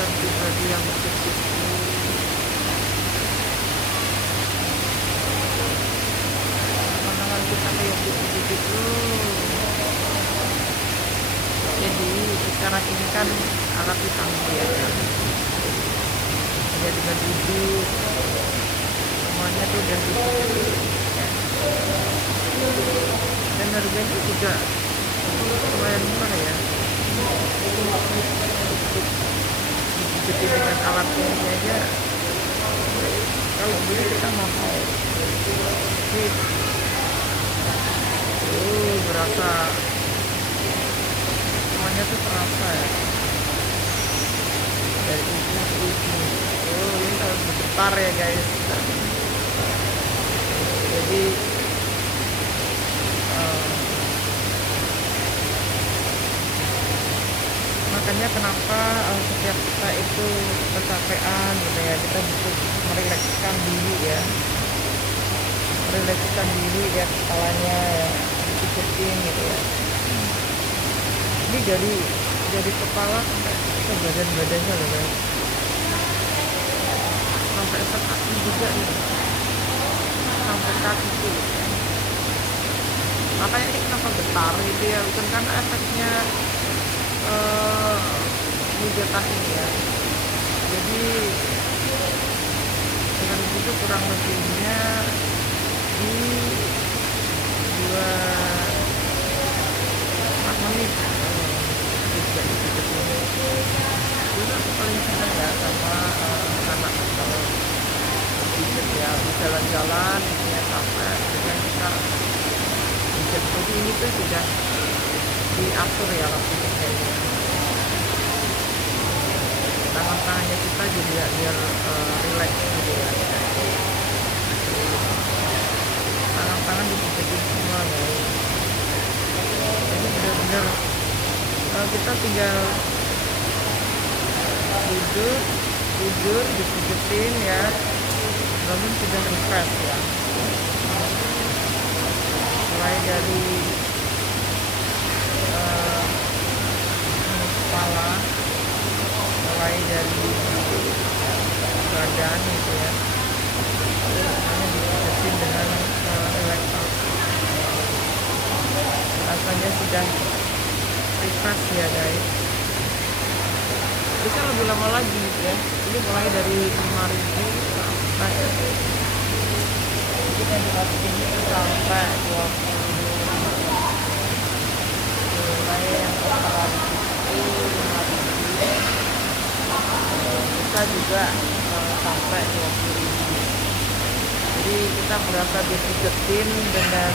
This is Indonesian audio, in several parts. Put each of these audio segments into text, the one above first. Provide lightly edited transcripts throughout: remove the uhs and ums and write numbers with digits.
urusan pribadi yang begitu. Pandangan kita kayak gitu-gitu. Jadi sekarang ini kan alat ditanggung ya, jadi dengan duduk semuanya tuh udah duduk ya. Dan harganya juga lumayan murah ya, diikuti dengan alatnya ini aja. Kalau beli kita mahal. Berasa semuanya tuh terasa ya, dari ujung ke ujung. Ini harus bergetar ya guys. Jadi makanya kenapa setiap kita itu kecapean gitu ya, kita butuh merilekskan diri ya, merilekskan diri ya, kepalanya ya dipijetin gitu ya. Ini dari kepala sampai ke badan-badannya loh guys, sampai ke kaki juga nih, sampai kaki tuh ya. Makanya ini kenapa getar gitu ya, bukan karena efeknya pijatan ini ya. Jadi dengan begitu kurang lebihnya di 2-4 menit tidak dipijet ini. Dulu aku paling senang ya sama anak kalau pijet ya, di jalan-jalan ya, sampai dengan kita pijet. Jadi ini tuh sudah diatur ya langsung kayaknya. Tangan-tangannya kita juga biar relax gitu ya. Tangan-tangan dipijetin semua guys. Jadi benar-benar kita tinggal tidur dipijetin ya, bangun sudah refresh ya. Mulai dari kepala, mulai dari badan gitu ya, semuanya dipijetin dengan relaksasi. Rasanya sudah refresh ya guys. Bisa lebih lama lagi ya, ini mulai dari 5.000 sampai kita dimasukin sampai 20, mulai yang kepala itu 5.000, bisa juga sampai 20.000. Jadi kita berasa dipijetin dengan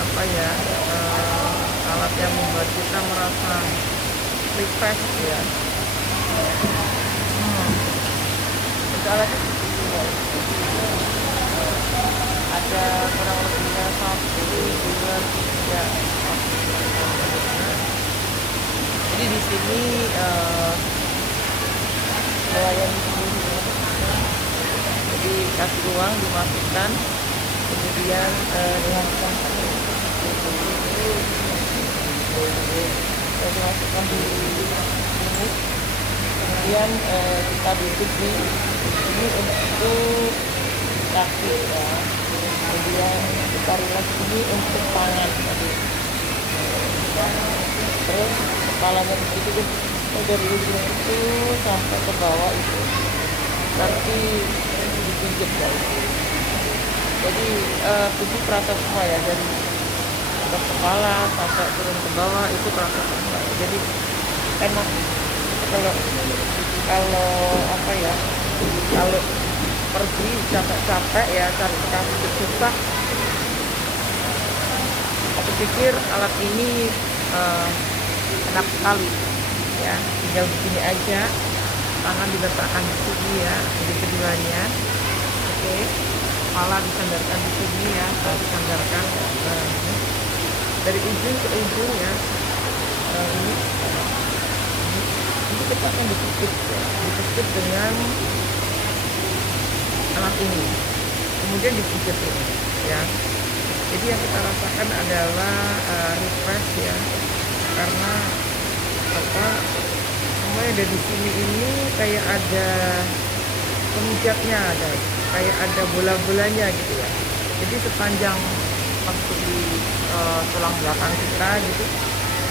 apa ya, alat yang membuat kita merasa refresh ya. Untuk alatnya ada kurang lebihnya 1, 2, 3, 4. Jadi di sini pelayan di sini, jadi kasih uang dimasukkan, kemudian dimasukkan dimasukkan di sini, kemudian kita duduk di sini untuk kaki ya, kemudian kita relax ini untuk tangan tadi ya. Terus kepalanya di situ dari ujung itu sampai ke bawah itu nanti dipijit guys. Jadi tubuh terasa semua ya, dari ke kepala sampai turun ke bawah itu terasa semua. Jadi enak kalau apa ya, kalau pergi capek-capek ya, cari kasih susah, aku pikir alat ini enak sekali ya. Tinggal begini aja, tangan diletakkan di sini ya, di keduanya. Oke, kepala disandarkan di sini ya, disandarkan dari ujung ke ujung ya. Ini kita akan ditutup ya, ditutup dengan alat ini, kemudian dipijat ini ya. Jadi yang kita rasakan adalah refresh ya, karena apa, semua yang ada di sini ini kayak ada pemijatnya, guys, kayak ada bola-bolanya gitu ya. Jadi sepanjang waktu di tulang belakang kita gitu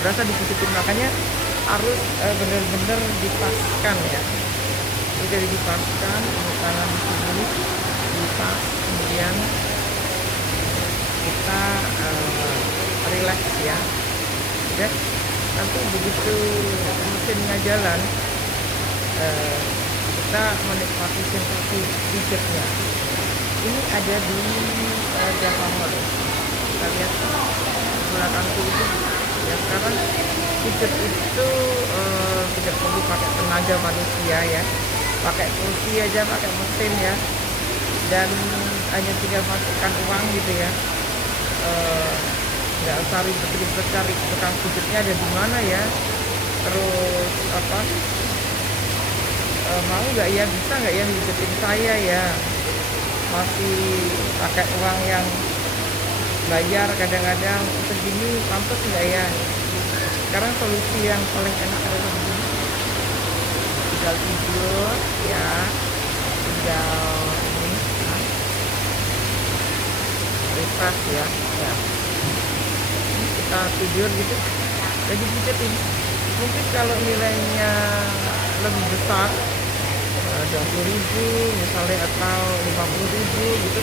berasa dipijitin, makanya harus benar-benar dipaskan ya. Jadi dipaskan, tangan di sini dipas, kemudian kita relax ya. Dan nanti begitu mesinnya jalan, kita menikmati sensasi pijatnya. Ini ada di Java. Kita lihat belakangku itu ya. Sekarang pijat itu tidak perlu pakai tenaga manusia ya, pakai kursi aja, pakai mesin ya, dan hanya tinggal masukkan uang gitu ya. Nggak usah ribet-ribet cari tukang pijatnya ada di mana ya. Terus apa, mau nggak ya, bisa nggak ya pijitin saya ya, masih pakai uang yang bayar kadang-kadang segini, pantas nggak ya. Sekarang solusi yang paling enak adalah begini, tinggal tidur ya, tinggal ini refresh ya, ya. Kita tidur gitu, jadi pijitin. Mungkin kalau nilainya lebih besar, 20.000 misalnya atau 50.000 gitu,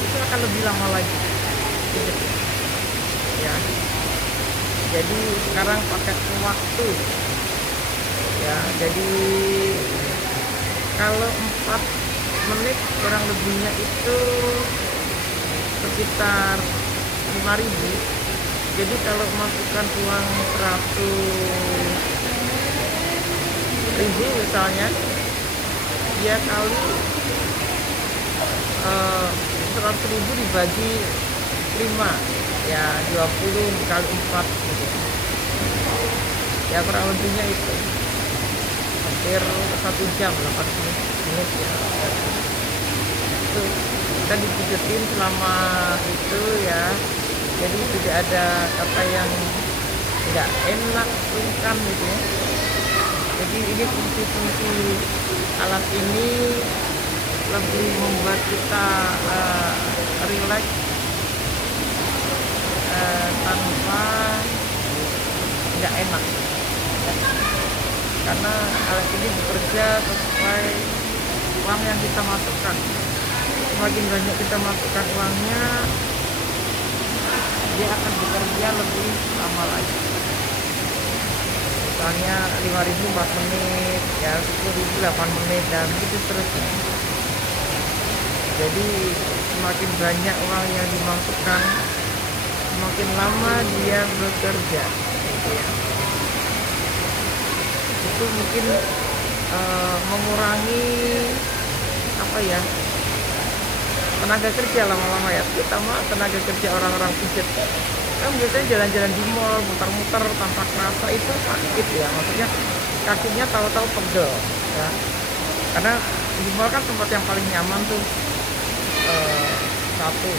itu akan lebih lama lagi gitu ya. Jadi sekarang pakai waktu ya, jadi kalau 4 menit kurang lebihnya itu sekitar 5.000. Jadi kalau masukkan uang 100.000 misalnya, dia kali 100.000 dibagi 5 ya, 20 dikali 4 gitu ya, kurang lebihnya itu hampir 1 jam 80 menit ya. Itu kita dipijetin selama itu ya. Jadi tidak ada kata yang nggak enak, sungkan gitu ya. Jadi ini fungsi-fungsi alat ini lebih membuat kita relax tanpa nggak enak ya. Karena alat ini bekerja sesuai uang yang kita masukkan. Semakin banyak kita masukkan uangnya, dia akan bekerja lebih lama lagi. Misalnya 5.000 4 menit ya, 10.000 8 menit, dan begitu seterusnya. Jadi semakin banyak uang yang dimasukkan, semakin lama dia bekerja gitu ya. Itu mungkin mengurangi apa ya, tenaga kerja lama-lama ya, terutama tenaga kerja orang-orang pijat. Kan biasanya jalan-jalan di mall muter-muter tanpa kerasa itu sakit ya, maksudnya kakinya tahu-tahu pegel ya. Karena di mall kan tempat yang paling nyaman tuh, satu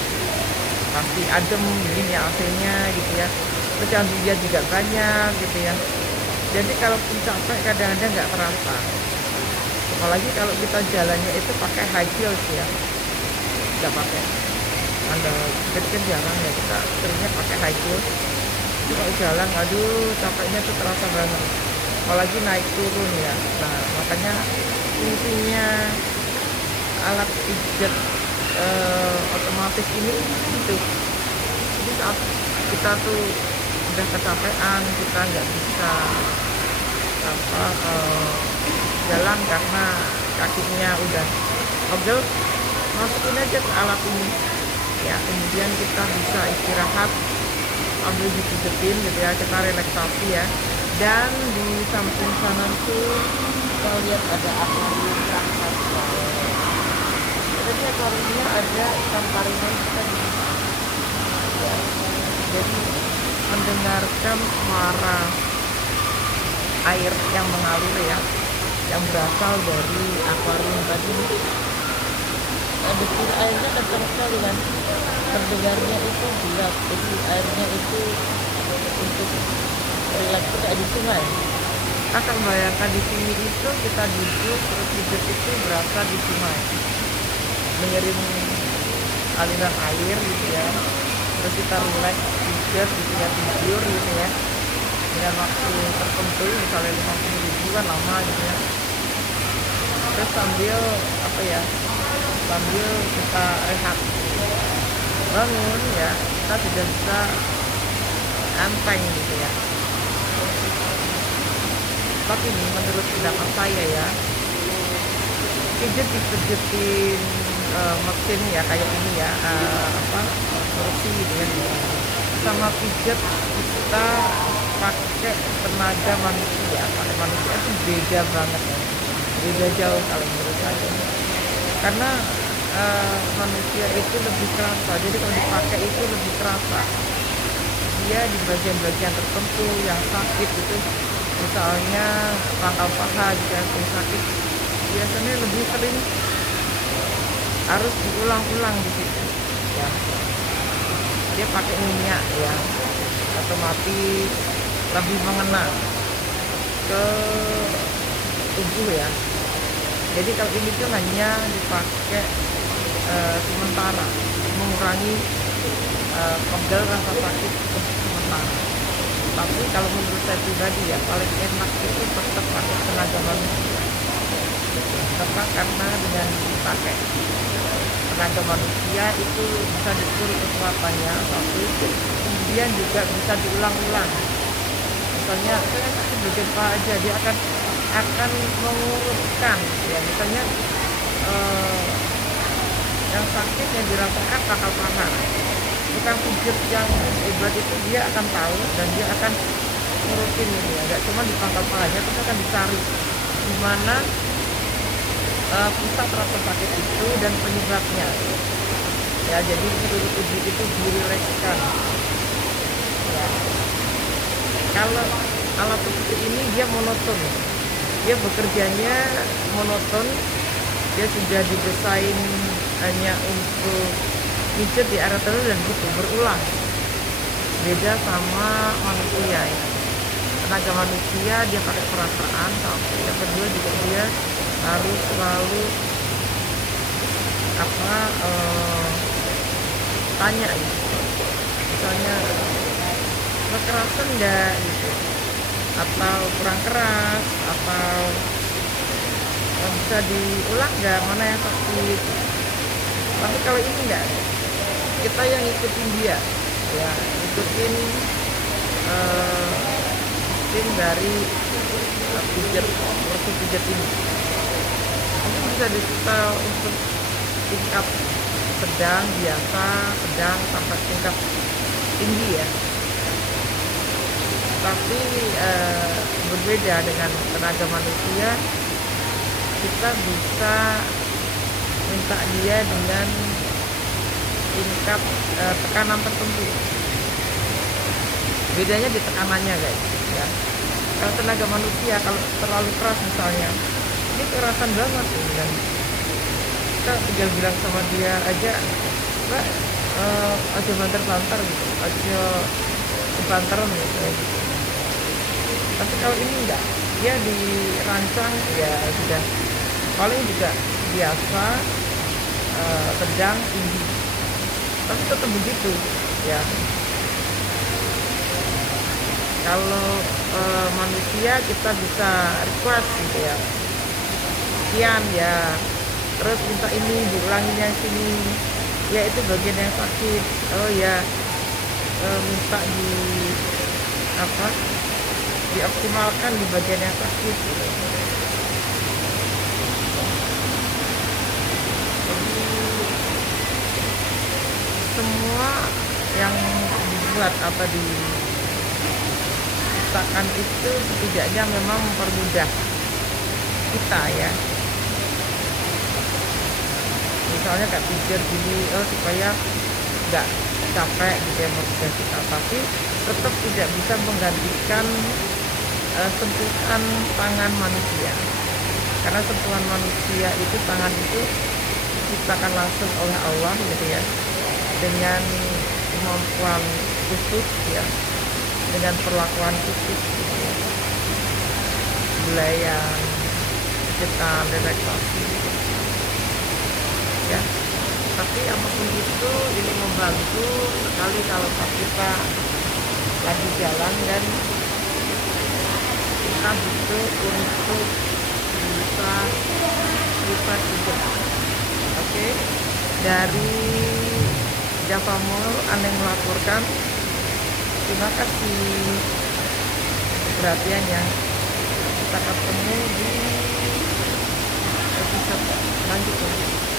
pasti adem begini AC-nya gitu ya, terus yang dilihat juga banyak gitu ya. Jadi kalau capek kadang-kadang nggak terasa, apalagi kalau kita jalannya itu pakai high heels ya, nggak pakai sandal. Jadi kan jarang ya, kita seringnya pakai high heels. Jadi kalau jalan, aduh capeknya tuh terasa banget, apalagi naik turun ya. Nah makanya fungsinya alat pijat otomatis ini gitu. Jadi saat kita tuh udah kecapean, kita nggak bisa jalan karena kakinya udah pegel, masukin aja ke alat ini ya, kemudian kita bisa istirahat ambil dipijetin gitu ya, kita relaksasi ya. Dan di samping sana tuh kita lihat ada akuarium raksasa. Jadi akuariumnya ada ikan parinya kita di ya. Jadi mendengarkan suara air yang mengalir ya, yang berasal dari akuarium tadi. Detik airnya kencang sekali kan, terdengarnya itu gelap. Jadi airnya itu untuk relax, kayak di sungai Kakak bayangkan di sini itu kita duduk terus pijat itu berasa di sungai, mengirim aliran air gitu ya. Terus kita relax pijat gitu ya, tidur gitu ya. Dengan waktu tertentu misalnya 50.000 kan lama gitu ya. Terus sambil apa ya, sambil kita rehat bangun ya, kita sudah bisa enteng gitu ya. Tapi nih menurut pendapat saya ya, pijat dipijetin mesin ya kayak ini ya, kursi gitu ya, sama pijat kita pakai tenaga manusia, pakai manusia itu beda banget ya, beda jauh kalau menurut saya. Karena manusia itu lebih kerasa, jadi kalau dipakai itu lebih kerasa. Dia di bagian-bagian tertentu yang sakit itu, misalnya pangkal paha juga yang sakit, biasanya lebih sering harus diulang-ulang di situ ya. Dia pakai minyak ya, otomatis lebih mengena ke tubuh ya. Jadi kalau ini tuh hanya dipakai sementara, mengurangi pegel rasa sakit untuk sementara. Tapi kalau menurut saya pribadi ya, paling enak itu tetap pakai tenaga manusia. Kenapa? Karena dengan dipakai tenaga manusia itu bisa diukur kekuatannya satu, kemudian juga bisa diulang-ulang. Misalnya saya sakit bagian paha aja, dia akan mengurutkan ya. Misalnya yang sakit yang dirasakan pangkal paha, tukang pijat yang hebat itu dia akan tahu dan dia akan ngurutin ini ya, nggak cuma di pangkal pahanya, tapi akan dicari di mana pusat rasa sakit itu dan penyebabnya ya. Jadi seluruh tubuh itu dirilekskan ya. Kalau alat seperti ini dia monoton, dia bekerjanya monoton, dia sudah didesain hanya untuk pijat di area tertentu dan berulang. Beda sama manusia ya. Tenaga manusia dia pakai perasaan, tapi yang kedua juga dia harus selalu tanya gitu. Misalnya kekerasan enggak gitu, atau kurang keras, atau bisa diulang nggak mana yang sakit. Tapi kalau ini enggak, kita yang ikutin dia ya, ikutin tim dari pijat, kursus pijat ini. Mungkin bisa disetel untuk tingkat sedang, biasa, sedang, sampai tingkat tinggi ya. Tapi berbeda dengan tenaga manusia, kita bisa minta dia dengan tingkat tekanan tertentu. Bedanya di tekanannya guys ya. Kalau tenaga manusia kalau terlalu keras misalnya, ini kerasan banget dan kita tinggal bilang sama dia aja, Mbak aja banter-banter gitu, aja banteran gitu. Tapi kalau ini enggak, dia dirancang ya sudah paling juga biasa, sedang, tinggi, tapi tetap begitu ya. Kalau manusia kita bisa request gitu ya, sekian ya, terus minta ini diulangin yang sini ya, itu bagian yang sakit, oh ya minta dioptimalkan di bagian yang sakit gitu. Semua yang dibuat atau diciptakan itu setidaknya memang mempermudah kita ya. Misalnya kayak pijat gini, supaya nggak capek gitu ya, mempermudah kita, tapi tetap tidak bisa menggantikan sentuhan tangan manusia. Karena sentuhan manusia itu, tangan itu diciptakan langsung oleh Allah gitu ya, dengan kemampuan khusus ya, dengan perlakuan khusus gitu ya. sebelah yang kita relaksasi ya. Tapi apapun itu, ini membantu sekali kalau kita lagi jalan dan kita butuh untuk bisa lipat juga. Oke, dari Java Mall Aneng melaporkan. Terima kasih perhatiannya. Kita ketemu di episode selanjutnya.